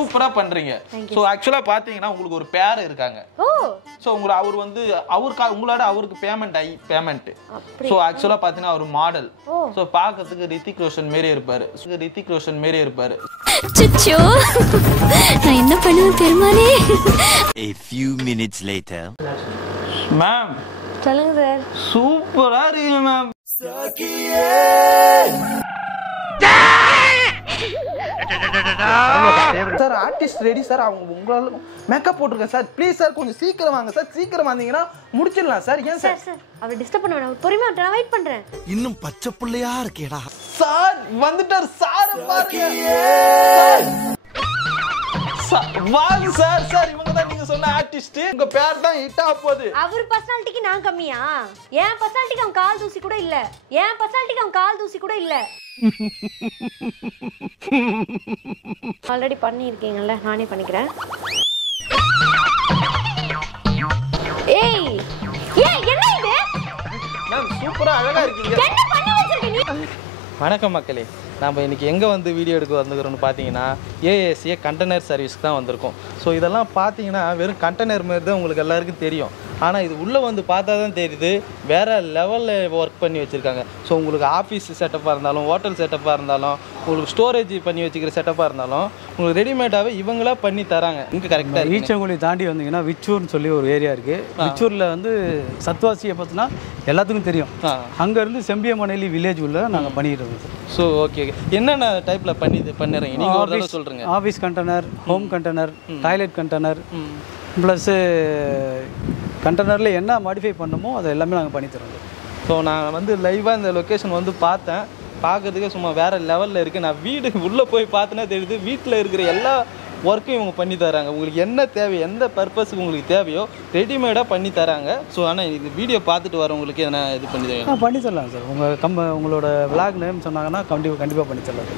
சூப்பரா பண்றீங்க. சோ ஆக்சுவலா பாத்தீங்கன்னா உங்களுக்கு ஒரு பேர் இருக்காங்க. சோ அவர் வந்து உங்களோட அவருக்கு பேமெண்ட். சோ ஆக்சுவலா பாத்தீங்கன்னா அவர் மாடல். சோ பார்க்கிறதுக்கு ரித்திக் ரோஷன் மாதிரி இருப்பாரு. சச்சோ நான் என்ன பண்ணுவேன் பெருமானே. A few minutes later. Ma'am சொல்லுங்க சார். சூப்பரா இருக்கீங்க ma'am. Sir artist ready sir. அவங்க உங்களால மேக்கப் போட்டுருக்கேன் சார். ப்ளீஸ் சார் கொஞ்சம் சீக்கிரம் வாங்க சார். சீக்கிரம் வந்தீங்கன்னா முடிச்சிடலாம் சார். ஏன் சார்? சார் அவர் டிஸ்டர்ப் பண்ண வேணாம். பொறுமையா நான் வெயிட் பண்றேன். இன்னும் பச்சை புள்ளையா இருக்கேடா. சார் வந்துட்டார். சார் பாருங்க. வாங்க சார். சார் இவங்க தான் நீங்க சொன்ன ஆர்டிஸ்ட். உங்க பேர் தான் ஹிட் ஆக போகுது. அவர் பர்சனாலிட்டிக்கு நான் கம்மியா? என் பர்சனாலிட்டிக்கு அவன் கால் தூசி கூட இல்ல. ஆல்ரெடி பண்ணிருக்கீங்கல்ல, நானே பண்ணிக்கிறேன். ஏய் என்ன இது? மேம் சூப்பரா அழகா இருக்கீங்க. என்ன பண்ணி வச்சிருக்கீங்க? வணக்கம் மக்களே. நம்ம இன்னைக்கு எங்கே வந்து வீடியோ எடுக்க வந்துக்கிறோம்னு பார்த்தீங்கன்னா ஏஎஸ்ஏ கண்டெய்னர் சர்வீஸ்க்கு தான் வந்திருக்கோம். ஸோ இதெல்லாம் பார்த்தீங்கன்னா வெறும் கண்டெய்னர் மாதிரி தான் உங்களுக்கு எல்லாருக்கும் தெரியும். ஆனால் இது உள்ளே வந்து பார்த்தா தான் தெரியுது வேறு லெவலில் ஒர்க் பண்ணி வச்சுருக்காங்க. ஸோ உங்களுக்கு ஆஃபீஸ் செட்டப்பாக இருந்தாலும், ஹோட்டல் செட்டப்பாக இருந்தாலும், உங்களுக்கு ஸ்டோரேஜ் பண்ணி வச்சுக்கிற செட்டப்பாக இருந்தாலும் உங்களுக்கு ரெடிமேடாகவே இவங்களா பண்ணி தராங்க. இங்கே கரெக்டாக ஈச்சங்குழி தாண்டி வந்தீங்கன்னா விச்சூர்னு சொல்லி ஒரு ஏரியா இருக்குது. விச்சூரில் வந்து சத்வாசியை பார்த்தினா எல்லாத்துக்கும் தெரியும். அங்கேருந்து செம்பியமணலி வில்லேஜ் உள்ள நாங்கள் பண்ணிக்கிட்டு இருக்கோம் சார். ஸோ ஓகே, என்னென்ன டைப்பில் பண்ணுறீங்க நீங்கள் ஒரு தடவை சொல்கிறீங்க? Office container, home container, toilet container, plus கண்டெய்னரில் என்ன மாடிஃபை பண்ணணுமோ அதை எல்லாமே நாங்கள் பண்ணித்தரோம். ஸோ நான் வந்து லைவாக இந்த லொக்கேஷன் வந்து பார்த்தேன். பார்க்கறதுக்கே சும்மா வேறு லெவலில் இருக்குது. நான் வீடு உள்ளே போய் பார்த்தேன்னா தெரியுது வீட்டில் இருக்கிற எல்லா ஒர்க்கும் இவங்க பண்ணி தராங்க. உங்களுக்கு என்ன தேவை, எந்த பர்பஸுக்கு உங்களுக்கு தேவையோ ரெடிமேடாக பண்ணி தராங்க. ஸோ ஆனால் இது வீடியோ பார்த்துட்டு வரவங்களுக்கு என்ன இது பண்ணி தருவாங்க? பண்ணி தரலாம் சார். உங்களோட விளாக் நேம் சொன்னாங்கன்னா கண்டிப்பாக பண்ணி தரலாம்.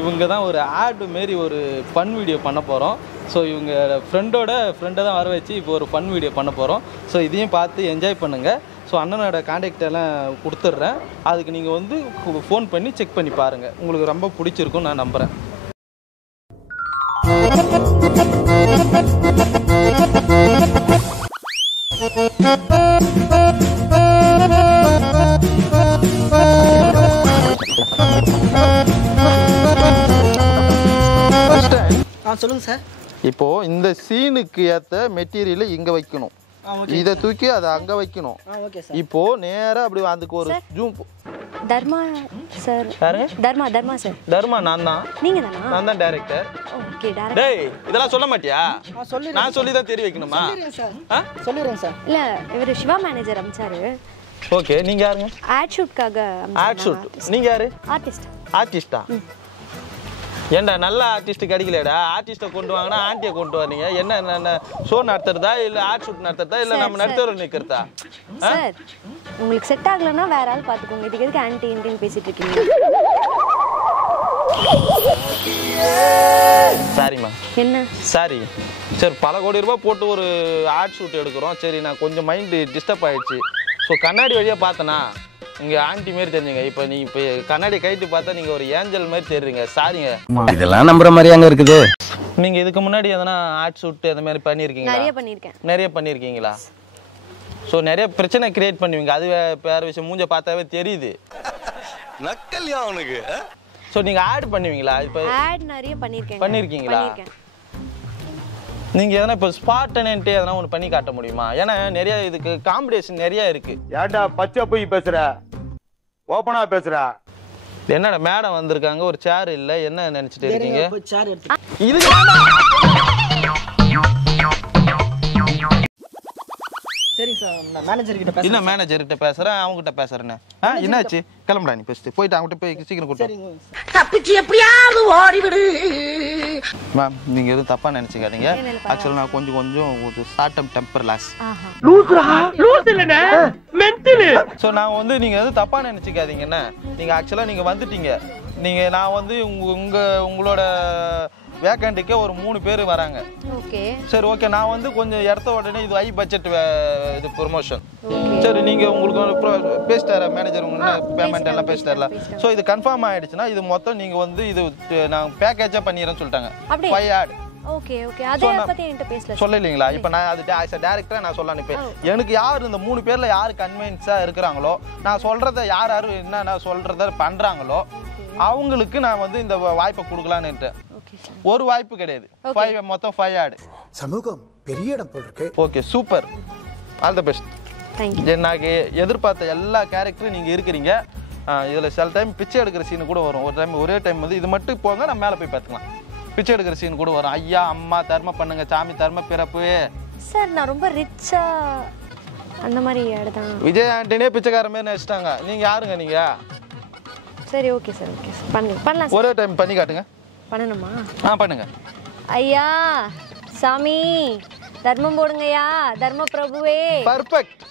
இவங்க தான் ஒரு ஆடு மாரி ஒரு ஃபன் வீடியோ பண்ண போகிறோம். ஸோ இவங்க ஃப்ரெண்டை தான் வர வச்சு இப்போ ஒரு ஃபன் வீடியோ பண்ண போகிறோம். ஸோ இதையும் பார்த்து என்ஜாய் பண்ணுங்கள். ஸோ அண்ணனோட கான்டாக்ட் எல்லாம் கொடுத்துட்றேன். அதுக்கு நீங்கள் வந்து ஃபோன் பண்ணி செக் பண்ணி பாருங்கள். உங்களுக்கு ரொம்ப பிடிச்சிருக்குன்னு நான் நம்புகிறேன். சொல்லுங்க சார். இப்போ இந்த சீனுக்கு ஏற்ற மெட்டீரியல் இங்கே வைக்கணும். இதை தூக்கி அதை அங்கே வைக்கணும். இப்போ நேரா அப்படி அதுக்கு ஒரு ஜூம். தர்மா சார். தர்மா சார். தர்மா நான் தான். நீங்க தானா? நான் தான் டைரக்டர். Okay director. டேய் இதெல்லாம் சொல்ல மாட்டியா? நான் சொல்லி தான் தெரிய வைக்கணுமா? சொல்லிடுறேன் சார். இல்ல இவர் சிவா மேனேஜர் அம்சாரு. ஓகே, நீங்க யாருங்க? ஆட் ஷூட்காக. Ad shoot. நீங்க யாரு? ஆர்டிஸ்டா? ஏண்டா நல்ல ஆர்டிஸ்ட் கிடைக்கலடா. ஆர்டிஸ்ட்டை கொண்டு வாங்கினா ஆண்டியை கொண்டு வரீங்க. என்ன ஷோ நடத்துறதா இல்லை ஆர்ட் ஷூட் நடத்துறதா இல்லை நம்ம நடத்துறோம் நிற்கிறதா? சார் உங்களுக்கு செட் ஆகலன்னா வேற ஆள் பார்த்துக்கோங்க. இதுக்கு எதுக்கு ஆன்டின்னு பேசிட்டு இருக்கீங்க? சாரிம்மா. என்ன சாரி. சரி, பல கோடி ரூபாய் போட்டு ஒரு ஆர்ட் ஷூட் எடுக்கிறோம். சரி, நான் கொஞ்சம் மைண்டு டிஸ்டர்ப் ஆயிடுச்சு. ஸோ கண்ணாடி வழியாக பார்த்தேனா இங்கே ஆண்டி மாரி தெரிஞ்சுங்க. இப்போ நீ இப்போ கண்ணாடி கைட்டு பார்த்தா நீங்கள் ஒரு ஏஞ்சல் மாதிரி தெரியுங்க. சாரிங்க. இதெல்லாம் நம்புற மாதிரியாங்க இருக்குது. நீங்கள் இதுக்கு முன்னாடி எதனா ஆர்ட் ஷூட் அந்த மாதிரி பண்ணியிருக்கீங்களா? நிறைய பண்ணியிருக்கீங்களா? ஸோ நிறைய பிரச்சனை கிரியேட் பண்ணுவீங்க. அது வேற விஷயம். மூஞ்ச பார்த்தாவே தெரியுது. நக்கல்யா அவனுக்கு. ஸோ நீங்கள் ஆட் பண்ணுவீங்களா? இப்போ ஆட் நிறைய பண்ணியிருக்கீங்களா? நீங்கள் எதனா இப்போ ஸ்பாட்டனன்ட்டு எதனா ஒன்று பண்ணி காட்ட முடியுமா? ஏன்னா நிறைய இதுக்கு காம்படிஷன் நிறைய இருக்கு. ஏட்டா பச்சை போய் பேசுற, ஓப்பனா பேசுற. என்னடா மேடம் வந்திருக்காங்க, ஒரு சேர் இல்லை, என்ன நினைச்சிட்டு இருக்கீங்க? இது சரி சார், நான் மேனேஜர் கிட்ட பேசுறேன். இல்ல மேனேஜர் கிட்ட பேசுறேன், அவங்க கிட்ட பேசுறேன். என்னாச்சு? கிளம்புடா நீ ஃபர்ஸ்ட். போயிட்டு அவங்க கிட்ட போய் சீக்கிரம் கூட்டு. தப்பிச்சு எப்படியாவது ஓடிவிடு. மேம் நீங்க எதுவும் தப்பா நினைச்சுக்காதீங்க. ஆக்சுவலா நான் கொஞ்சம் ஒரு short term temper loss. Loose இல்லனே, மென்டல். சோ நான் வந்து நீங்க எதுவும் தப்பா நினைச்சுக்காதீங்கண்ணே. நீங்க ஆக்சுவலா நீங்க வந்துட்டீங்க. நான் வந்து உங்களோட வேக்கண்ட்டுக்கே ஒரு 3 பேர் வராங்க. ஓகே சரி, ஓகே. நான் வந்து கொஞ்சம் இடத்த உடனே இது ஹை பட்ஜெட் இது ப்ரொமோஷன். சரி, நீங்க உங்களுக்கு பேசிட்டாரா மேனேஜர்? உங்க பேமெண்ட் எல்லாம் பேசிட்டாரல? ஸோ இது கன்ஃபார்ம் ஆயிடுச்சுன்னா இது மொத்தம் நீங்க வந்து இது நான் பேக்கேஜா பண்ணிடுறேன்னு சொல்லிட்டாங்க. 5 ஆட் ஓகே ஓகே அதே பத்தி என்கிட்ட பேசல சொல்லலீங்களா? இப்போ நான் அது டேரக்டரா நான் சொல்ல அனுப்பேன். எனக்கு யார் இந்த 3 பேர்ல யார் கன்வின்ஸா இருக்கிறாங்களோ, நான் சொல்றத யார் என்ன சொல்றத பண்றாங்களோ அவங்களுக்கு நான் வந்து இந்த வாய்ப்பை கொடுக்கலான்னு. ஒரு வாய்ப்பு கிடையாது, 5 மொத்தம் 5 ஆட். சமூகம் பெரிய இடம் போல இருக்கு. Okay super, all the best. எனக்கு எதிர்பார்த்த எல்லா கேரக்டரும் நீங்க இருக்கிறீங்க. இதுல சில டைம் பிச்சை எடுக்கிற சீன் கூட வரும். ஒரு டைம் ஒரே டைம் வந்து இது மட்டும் போங்க, நான் மேலே போய் பார்த்துக்கலாம். பிச்சை எடுக்கிற சீன் கூட வரும். ஐயா அம்மா தர்ம பண்ணுங்க, சாமி தர்ம பிறப்பு. சார் நான் ரொம்ப ரிச்சா அந்த மாதிரி ஆடுதான். விஜய் ஆண்டனியே பிச்சைக்கார மாதிரி நினைச்சிட்டாங்க. நீங்க யாருங்க நீங்க? சரி ஓகே சார் பண்ணலாம். ஒரே டைம் பண்ணி காட்டுங்க. பண்ணணுமா? பண்ணுங்க. ஐயா சாமி தர்மம் போடுங்கய்யா, தர்ம பிரபுவே. Perfect,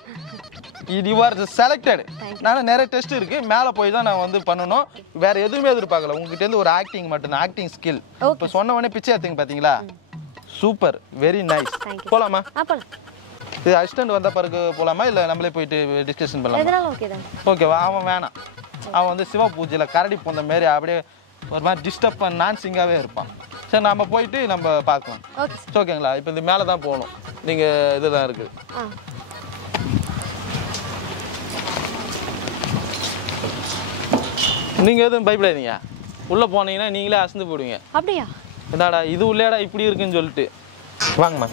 you are selected. நான் நிறைய டெஸ்ட் இருக்கு, மேலே போய் தான் நான் வந்து பண்ணணும். வேற எதுவுமே எதிர்பார்க்கல. உங்ககிட்ட இருந்து ஒரு ஆக்டிங் மட்டும், ஆக்டிங் ஸ்கில். இப்போ சொன்ன உடனே பிச்சை எடுத்தீங்க பாத்தீங்களா? Super, very nice. போலாமா? இது அசிஸ்டன்ட் வந்த பிறகு போலாமா இல்ல நம்மளே போயிட்டு டிஸ்கஷன் பண்ணலாமா? ஓகேவா? அவன் வேணாம், அவன் வந்து சிவ பூஜையில் கரடி போந்த மாரி அப்படியே ஒரு மாதிரி டிஸ்டர்ப் பண்ண நான்சிங்காகவே இருப்பான். சரி நம்ம போயிட்டு நம்ம பார்க்கலாம். ஓகேங்களா? இப்போ இது மேலே தான் போகணும். நீங்கள் இதுதான் இருக்குது. நீங்கள் எதுவும் பயப்படாதீங்க. உள்ளே போனீங்கன்னா நீங்களே அசந்து போடுவீங்க. அப்படியா? என்னடா இது உள்ளேடா இப்படி இருக்குன்னு சொல்லிட்டு. வாங்கம்மா.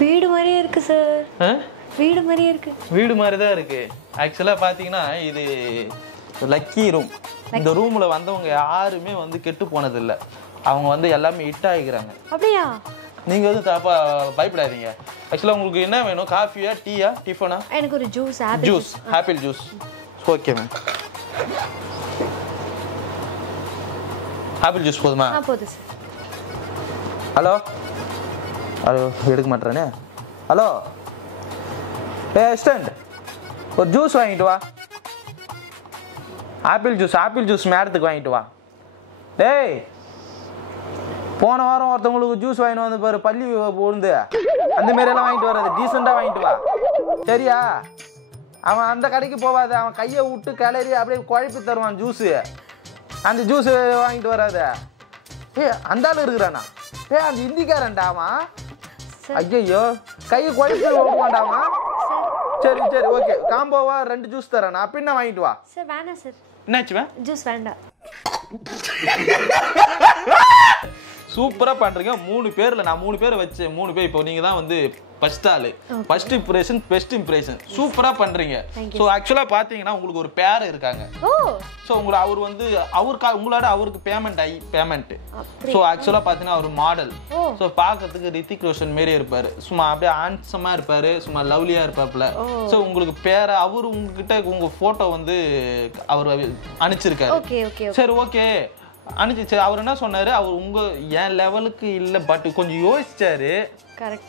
வீடு மாதிரியே இருக்கு சார். வீடு மாதிரியே இருக்கு. வீடு மாதிரி தான் இருக்கு. ஆக்சுவலாக பார்த்தீங்கன்னா இது லக்கி ரூம். இந்த ரூம்ல வந்தவங்க யாருமே வந்து கெட்டு போனதில்லை. அவங்க வந்து எல்லாமே ஹிட் ஆகிக்கிறாங்க. அப்படியா? நீங்க வந்து தப்பா பயப்படாதீங்க. ஆக்சுவலாக உங்களுக்கு என்ன வேணும்? காஃபியா, டீயா, டிஃபனா? எனக்கு ஒரு juice, apple juice. Okay ma'am, apple juice போதுமா? போதும் சார். ஹலோ எடுக்க மாட்டேறானே. ஹலோ அசிஸ்டன்ட், ஒரு ஜூஸ் வாங்கிட்டு வா. ஆப்பிள் ஜூஸ் மேடத்துக்கு வாங்கிட்டு வா. டேய், போன வாரம் ஒருத்தவங்களுக்கு ஜூஸ் வாங்கிட்டு வந்து பாரு, பள்ளி உழுந்து அந்த மாரியெல்லாம் வாங்கிட்டு வராது, டீசெண்டாக வாங்கிட்டு வா. சரியா? அவன் அந்த கடைக்கு போவாது, அவன் கையை விட்டு கிளறி அப்படியே குழப்பி தருவான் ஜூஸு. அந்த ஜூஸ் வாங்கிட்டு வராத. அந்த ஆள் இருக்கிறானா? அந்த ஹிந்திக்காரன்டா அவன். ஐயோ, கையை குழப்பி ஓடுவான்டாமா. சரி ஓகே, காம்போவா 2 ஜூஸ் தரேன். நான் பின்ன வாங்கிட்டு வா. சார் வேணாம் சார். என்னாச்சுவா? ஜூஸ் வேண்டாம். சூப்பரா பண்றீங்க. 3 பேர்ல நான் 3 பேரை வச்சு 3 பேர். இப்போ நீங்க தான் வந்து ஃபர்ஸ்ட் ஆளு, ஃபர்ஸ்ட் இம்ப்ரெஷன், பெஸ்ட் இம்ப்ரெஷன். சூப்பரா பண்றீங்க. சோ ஆக்சுவலா பாத்தீங்கன்னா உங்களுக்கு ஒரு பேர் இருக்காங்க. சோ உங்களை அவர் வந்து உங்களோட அவருக்கு பேமெண்ட். சோ ஆக்சுவலா பாத்தீங்கன்னா அவர் மாடல். சோ பாக்கிறதுக்கு ரித்திக் ரோஷன் மாரி இருப்பாரு. சும்மா அப்படியே ஹேண்ட்ஸமா இருப்பாரு, சும்மா லவ்லியா இருப்பாப்ல. சோ உங்களுக்கு பேரை அவரு உங்ககிட்ட உங்க போட்டோ வந்து அவர் அனுப்பிச்சிருக்காரு. சரி ஓகே அனுப்பிச்சு. அவர் என்ன சொன்னாரு? அவர் உங்க என் லெவலுக்கு இல்ல, பட் கொஞ்சம் யோசிச்சாரு.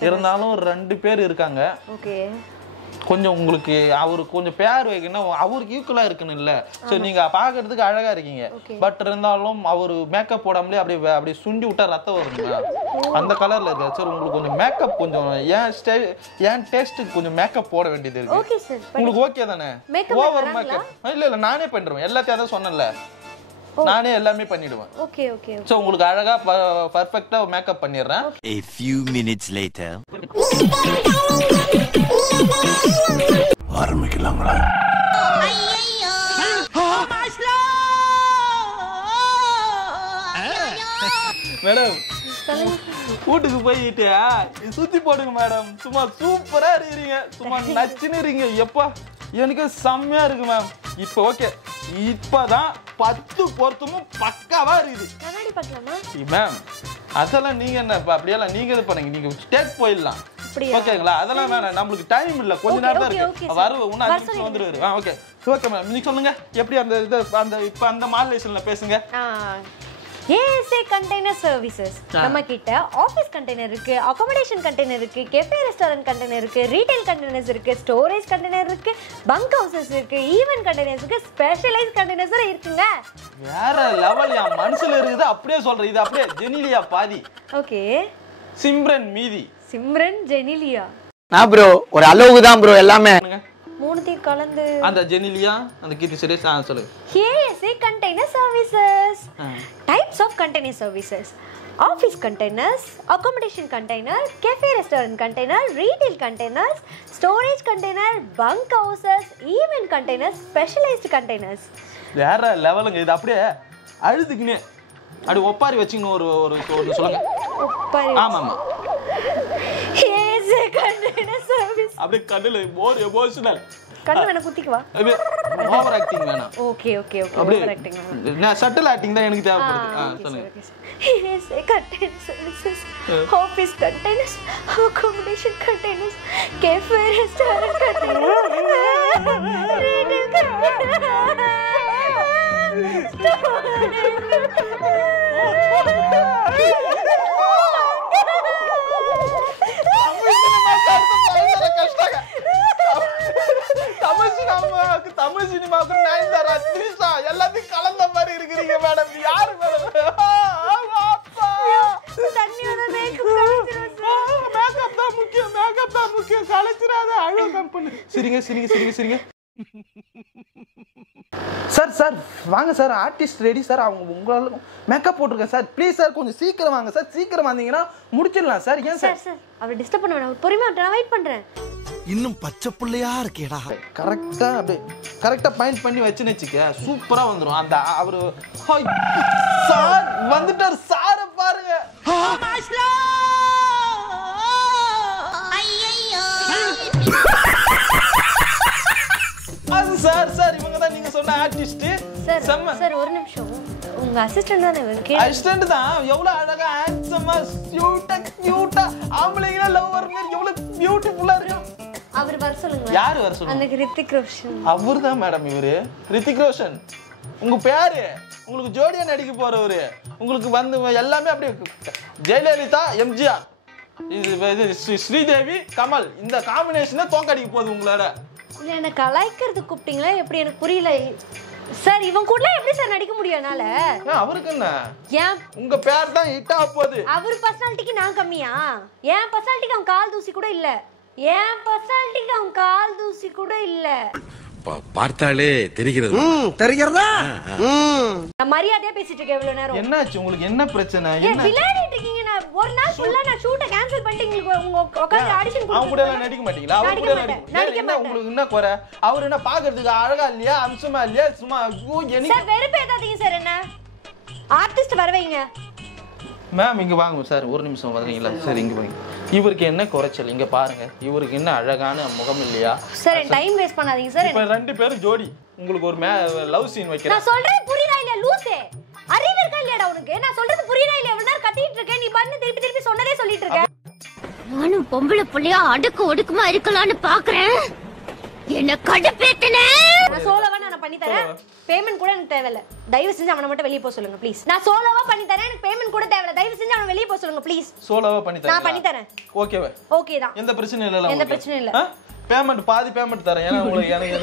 இருந்தாலும் 2 பேர் இருக்காங்க. கொஞ்சம் உங்களுக்கு அவருக்கு கொஞ்சம் பேர் வைக்கணும், அவருக்கு ஈக்குவலா இருக்குன்னு இல்ல. சோ நீங்க பாக்குறதுக்கு அழகா இருக்கீங்க, பட் இருந்தாலும் அவர் மேக்கப் போடாமலே அப்படியே சுண்டி விட்டா ரத்தம் வருங்க, அந்த கலர்ல இருக்கு. சார் உங்களுக்கு கொஞ்சம் மேக்கப் கொஞ்சம் என் டேஸ்ட்டுக்கு கொஞ்சம் மேக்கப் போட வேண்டியது இருக்கு. உங்களுக்கு ஓகே தானே? ஓவர் மேக்கப் இல்ல நானே பண்றேன். எல்லாத்தையும் அதான் சொன்னேன்ல, நானே எல்லாமே பண்ணிடுவேன். சோ உங்களுக்கு அழகா பெர்ஃபெக்ட்டா மேக்கப் பண்ணிடுறேன். A few minutes later. ஆரம்பிக்கலாங்களா? மேடம் வீட்டுக்கு போயிட்டு சுத்தி போடுங்க மேடம். சும்மா சூப்பரா இருக்கீங்க, சும்மா நச்சுன்னு இருக்கீங்க. எப்பா எனக்கு செம்மையா இருக்கு மேம். இப்போ ஓகே, இப்பதான் 10 பொருத்தமும் பக்காவா இருக்குது மேம். அதெல்லாம் நீங்க என்ன அப்படியெல்லாம் நீங்க இது பண்ணுங்க, நீங்க ஸ்டேட் போயிடலாம். ஓகேங்களா? அதெல்லாம் வேணாம், நம்மளுக்கு டைம் இல்ல, கொஞ்ச நேரம் தான் இருக்கு. வருவ இன்னும் 5 நிமிஷம் வந்துருவாரு. ஓகே ஓகே மேம், நீங்க சொல்லுங்க எப்படி அந்த இது அந்த இப்ப அந்த மாடுலேஷன்ல பேசுங்க. ஏஎஸ்ஏ கண்டெய்னர் சர்வீசஸ் நம்ம கிட்ட ஆஃபீஸ் கண்டெய்னர் இருக்கு, அகாமடேஷன் கண்டெய்னர் இருக்கு, கெஃபே ரெஸ்டாரண்ட் கண்டெய்னர் இருக்கு, ரீட்டைல் கண்டெய்னர்ஸ் இருக்கு, ஸ்டோரேஜ் கண்டெய்னர் இருக்கு, பங்க் ஹவுசஸ் இருக்கு, ஈவென்ட் கண்டெய்னர்ஸ் இருக்கு, ஸ்பெஷலைஸ் கண்டெய்னர்ஸ் இருக்குங்க. வேற லெவல் யா மனசுல இருக்குது. அப்படியே சொல்றேன், இது அப்படியே ஜெனிலியா பாதி. ஓகே, சிம்ரன் மீதி. சிம்ரன் ஜெனிலியா நான் ப்ரோ ஒரு அளவுக்கு தான் ப்ரோ எல்லாமே. மூணுத்தையும் கலந்து அந்த ஜெனிலியா அந்த கீர்த்தி சுரேஷ் சொல்லுங்க. ASA container services. Types of container services. Office containers, accommodation container, cafe restaurant container, retail containers, storage container, bunk houses, event containers, specialized containers. வேற லெவலுங்க இது. அப்படியே அழுதுக்குனே அப்படி ஒப்பாரி வச்சுக்கணும். ஒரு ஒரு சொல்லுங்க. ஒப்பாரி. ஆமா ஆமா. ASA container service. அப்படியே கண்ணுல மோர் எமோஷனல். கண்ணு வேணா குத்திக்குவா. ஓவர் ஆக்டிங் வேணாம். ஓகே ஓவர் ஆக்டிங் வேணாம். நான் சட்டில் ஆக்டிங் தான் எனக்கு தேவைப்படுது. சொல்லுங்க. ASA container services, office containers, accommodation containers, cafe restaurant containers, retail containers. Tamil சினிமாவுக்கு நயன்தாரா, த்ரிஷா எல்லாத்தையும் கலந்த மாதிரி இருக்கிறீங்க மேடம். யாரு மேடம்? மேக்கப் தான் முக்கியம். கலைச்சிடாத அழகு கம்பெனி. சிரிங்க. சார் வாங்க சார், ஆர்டிஸ்ட் ரெடி சார். அவங்க உங்களால மேக்கப் போட்டிருக்கேன் சார். ப்ளீஸ் சார் கொஞ்சம் சீக்கிரம் வாங்க சார். சீக்கிரம் வந்தீங்கன்னா முடிச்சிடலாம் சார். ஏன் சார்? அவர் டிஸ்டர்ப் பண்ண வேணாம். பொறுமையா நான் வெயிட் பண்றேன். இன்னும் பச்சை புள்ளையா இருக்கேடா. கரெக்டா அப்படியே கரெக்டா பாயிண்ட் பண்ணி வச்சுன்னு வச்சுக்க, சூப்பரா வந்துடும். அந்த அவரு சார் வந்துட்டார். சாரை பாருங்க. அது சார் இவங்க தான் நீங்க சொன்ன ஆர்டிஸ்ட். சார் ஒரு நிமிஷம். உங்க அசிஸ்டன்ட் தானே இவங்க? அசிஸ்டன்ட் தான். எவ்வளவு அழகா ஹேண்ட்ஸமா கியூட்டா ஆம்பளைங்களா லவ் வர மாதிரி எவ்வளவு பியூட்டிஃபுல்லா இருக்கு. அவர் வர சொல்லுங்க. யார் வர சொல்லுங்க? அந்த ரித்திக் ரோஷன். அவர்தான் மேடம் இவரு. ரித்திக் ரோஷன் உங்க பேரு. உங்களுக்கு ஜோடியா நடிக்க போறவரு. உங்களுக்கு வந்து எல்லாமே அப்படியே ஜெயலலிதா, எம்ஜிஆர், இது ஸ்ரீதேவி, கமல், இந்த காம்பினேஷனை தோக்கடிக்க போகுது உங்களோட. இல்ல என்ன கலாய்க்கிறது கூப்பிட்டீங்களா? எப்படி எனக்கு புரியல சார். இவன் கூட எப்படி சார் நடிக்க முடியும் என்னால? அவருக்கு என்ன? ஏன் உங்க பேர் தான் ஹிட் ஆக போகுது. அவர் பர்சனாலிட்டிக்கு நான் கம்மியா? என் பர்சனாலிட்டிக்கு அவன் கால் தூசி கூட இல்ல. பார்த்தாலே தெரிகிறது. தெரிகிறதா? நான் மரியாதையா பேசிட்டு இருக்கேன் இவ்வளவு நேரம். என்னாச்சு உங்களுக்கு? என்ன பிரச்சனை? என்ன விளையாடிட்டு இருக்கீங்க? நான் ஒரு நாள் ஃபுல்லா நான் ஷூட்டை கேன்சல் பண்ணிட்டு உங்களுக்கு உட்கார்ந்து ஆடிஷன் கொடுத்து. அவங்க கூட எல்லாம் நடிக்க மாட்டீங்களா? அவங்க கூட நடிக்க உங்களுக்கு என்ன குறை? அவர் என்ன பாக்குறதுக்கு அழகா இல்லையா? அம்சமா இல்லையா? சும்மா சார் வெறுப்பேத்தாதீங்க சார். என்ன ஆர்டிஸ்ட் வர வைங்க. மேம் இங்க வாங்க சார். ஒரு நிமிஷம் வரீங்களா? சரி இங்க வாங்க. இவருக்கு என்ன குறைச்சல்? இங்க பாருங்க. இவருக்கு என்ன அழகான முகம் இல்லையா? சார் டைம் வேஸ்ட் பண்ணாதீங்க சார். இப்ப ரெண்டு பேரும் ஜோடி. உங்களுக்கு ஒரு லவ் சீன் வைக்கிறேன். நான் சொல்றது புரியுதா இல்லையா? லூசே அறிவு இருக்கா இல்லையாடா உனக்கு? நான் சொல்றது புரியுதா இல்லையா? இவ்வளவு நேரம் கத்திட்டு இருக்கேன். நீ பண்ணு திருப்பி சொன்னதே சொல்லிட்டு இருக்க. நானும் பொம்பளை புள்ளையா அடுக்கு ஒடுக்குமா இருக்கலாம்னு பாக்குறேன். என்ன கடுப்பேத்தனே. நான் சோலோவா நான் பண்ணி தரேன். பேமெண்ட் கூட எனக்கு தேவையில்ல. தயவு செஞ்சு அவனை மட்டும் வெளிய போக சொல்லுங்க ப்ளீஸ். நான் சோலோவா பண்ணி தரேன். எனக்கு பேமெண்ட் கூட தேவையில்ல. தயவு செஞ்சு அவனை வெளிய போக சொல்லுங்க ப்ளீஸ். சோலோவா பண்ணி தரேன். நான் பண்ணி தரேன். ஓகேவா? ஓகே தான். எந்த பிரச்சனையும் இல்லல. எந்த பிரச்சனையும் இல்ல. பேமெண்ட் பாதி பேமெண்ட் தரேன். ஏன்னா உங்களுக்கு எனக்கு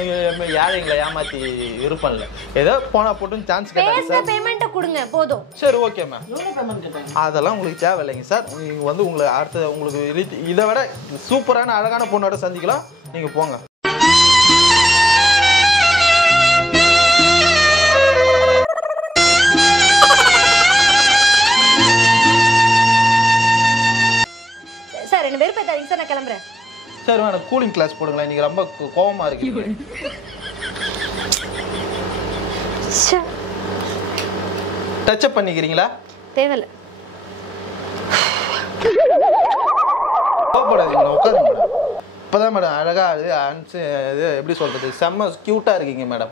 யாரைங்கள ஏமாத்தி விருப்பம் இல்ல. ஏதோ போனா போட்டு சான்ஸ் கேட்டாங்க சார். பேமெண்ட்ட கொடுங்க போதும். சரி ஓகே மேம். எவ்வளவு பேமெண்ட் கேட்டாங்க? அதெல்லாம் உங்களுக்கு தேவையில்லைங்க சார். நீங்க வந்து உங்களுக்கு அடுத்து உங்களுக்கு இதை விட சூப்பரான அழகான பொண்ணோட சந்திக்கலாம். நீங்க போங்க. சார் என்ன வெறுப்பேத்தாதீங்க சார். நான் கிளம்புறேன். சார் எனக்கு கூலிங் கிளாஸ் போடுங்களேன். நீங்க ரொம்ப கோவமா இருக்கீங்க. டச் அப் பண்ணிக்கிறீங்களா? தேவையில்ல. கோவப்படாதீங்க. உட்காருங்க மேடம். இப்பதான் மேடம் அழகா இது எப்படி சொல்றது செம்ம கியூட்டா இருக்கீங்க மேடம்.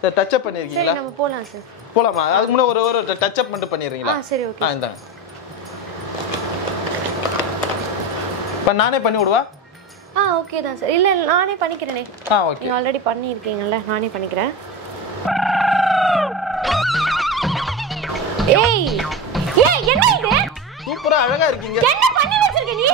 சார் டச் அப் பண்ணிருக்கீங்களா? நம்ம போலாம் சார். போலாமா? அதுக்கு முன்னாடி ஒரு டச் அப் மட்டும் பண்ணிடுறீங்களா? சரி ஓகே. இந்தாங்க. இப்ப நானே பண்ணி விடுவா? ஓகே தான் சார். இல்ல நானே பண்ணிக்கிறேனே. ஓகே. நீங்க ஆல்ரெடி பண்ணிருக்கீங்கல்ல. நானே பண்ணிக்கிறேன். ஏய் என்ன இது? சூப்பரா அழகா இருக்கீங்க. என்ன பண்ணி வச்சிருக்க நீ?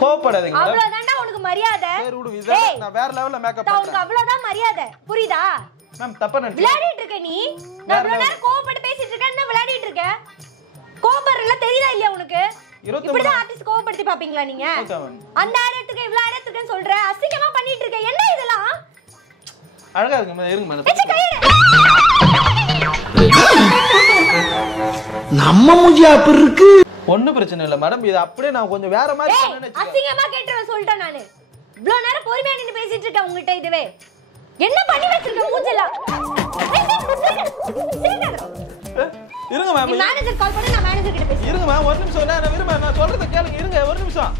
கோவப்படாதீங்க. அவ்வளவுதான்டா உனக்கு மரியாதை. சரி விடு. இத நான் வேற லெவல்ல மேக்கப் பண்றேன். உனக்கு அவ்வளவுதான் மரியாதை. புரியுதா? மேம் தப்பா நினைச்சீங்க. விளையாடிட்டு இருக்க நீ. நான் இவ்வளவு நேரம் கோவப்பட்டு பேசிட்டு இருக்கேன். என்ன விளையாடிட்டு இருக்க? கோபறல தெரியுதா இல்லையா உனக்கு? இப்படிதான் ஆர்டிஸ்ட் கோவப்படுத்தி பாப்பீங்களா நீங்க? அந்த ஆயிரத்துக்கு இவ்வளவு ஆயிரத்துக்குன்னு சொல்ற அசிங்கமா பண்ணிட்டு இருக்க. என்ன இதெல்லாம்? அழகா இருக்கு இருங்க மேடம். நம்ம மூஞ்சியா அப்படி இருக்கு. ஒண்ணும் பிரச்சனை இல்ல மேடம். இது அப்படியே நான் கொஞ்சம் வேற மாதிரி பண்ணேன்னு அசிங்கமா கேட்றத சொல்லிட்டேன் நானு. இவ்வளவு நேரம் பொறுமையா நின்னு பேசிட்டு இருக்கேன் உங்ககிட்ட. இதுவே என்ன பண்ணி வச்சிருக்க மூஞ்செல்லாம்? இருங்க மேம். மேனேஜர் கால் பண்ணி நான் மேனேஜர் கிட்ட பேசுறேன். இருங்க மேம் ஒரு நிமிஷம். நான் சொல்றத கேளுங்க. இருங்க ஒரு நிமிஷம்.